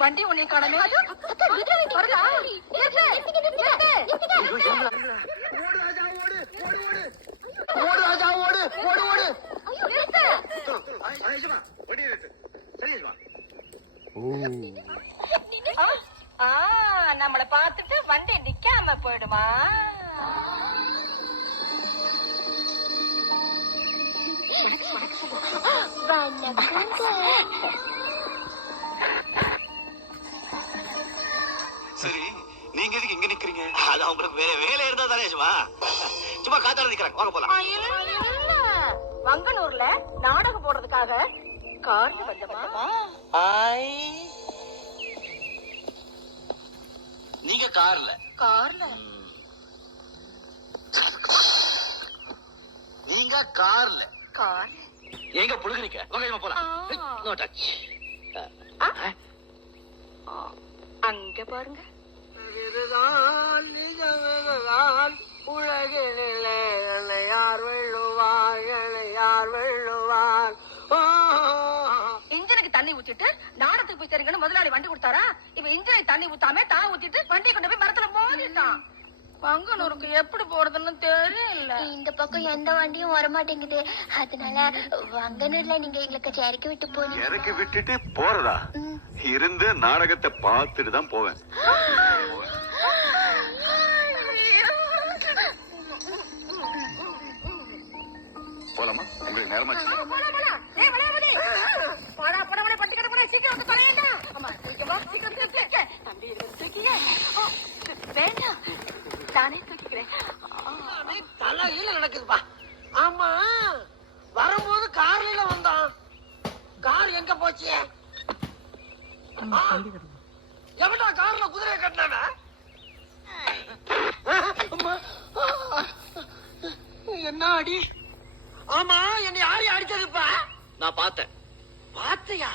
வண்டி உன்னை காணமே. நம்மள பாத்துட்டு வண்டி நிக்காம போயிடுமா? சரி, நீங்க எதுக்கு இங்க நிக்கிறீங்க? அது அவங்களுக்கு வேற வேலை இருந்தா தானே சும்மா காத்தாட நிக்கிறாங்க. வாங்க போலாம். வங்கனூர்ல நாடகம் போடுறதுக்காக கார்ல வந்தமா? நீங்க கார்ல நீங்க கார்ல எங்க புழுகுறீங்க? வாங்க போலாம். No touch. அங்க பாருங்க. உலகிலே யார் வெள்ளுவார், யார் வெள்ளுவார். இன்ஜினுக்கு தண்ணி ஊத்திட்டு நாடத்துக்கு போய் சரிங்கன்னு முதலாளி வண்டி கொடுத்தாரா? இப்ப இன்ஜினுக்கு தண்ணி ஊத்தாம தான் ஊத்திட்டு வண்டியை கொண்டு போய் மரத்துல மோதிட்டான். வங்கனூருக்கு எப்படி போறதுன்னு தெரியல. இந்த பக்கம் எந்த வண்டியும் வரமாட்டேங்குது. அதனால வங்கனூர்ல நீங்க எங்களுக்கு இறக்கி விட்டு போனீங்க. இறக்கி விட்டுட்டு போறதா? இருந்து நாடகத்தை பார்த்துட்டு தான் போவேன். போலாமா? உங்களுக்கு நேரமாச்சு. வேண்டாம், நானே தூக்கிக்கிறேன். தலையில நடக்குதுப்பா. ஆமா, வரும்போது கார்ல வந்தான். கார் எங்க போச்சு? எவன்டா கார்ல குதிரையை கட்டினானா? என்ன அடி? ஆமா, என்னை யாரு அடிச்சதுப்பா? நான் பார்த்தேன். பாத்தையா?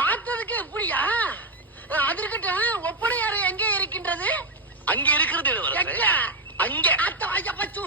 பார்த்ததுக்கு எப்படியா? அது இருக்கட்டும், ஒப்பனையாரு எங்கே இருக்கின்றது? அங்க இருக்கிறது எங்க? அங்க அத்த வாய்ச்சா பச்சு.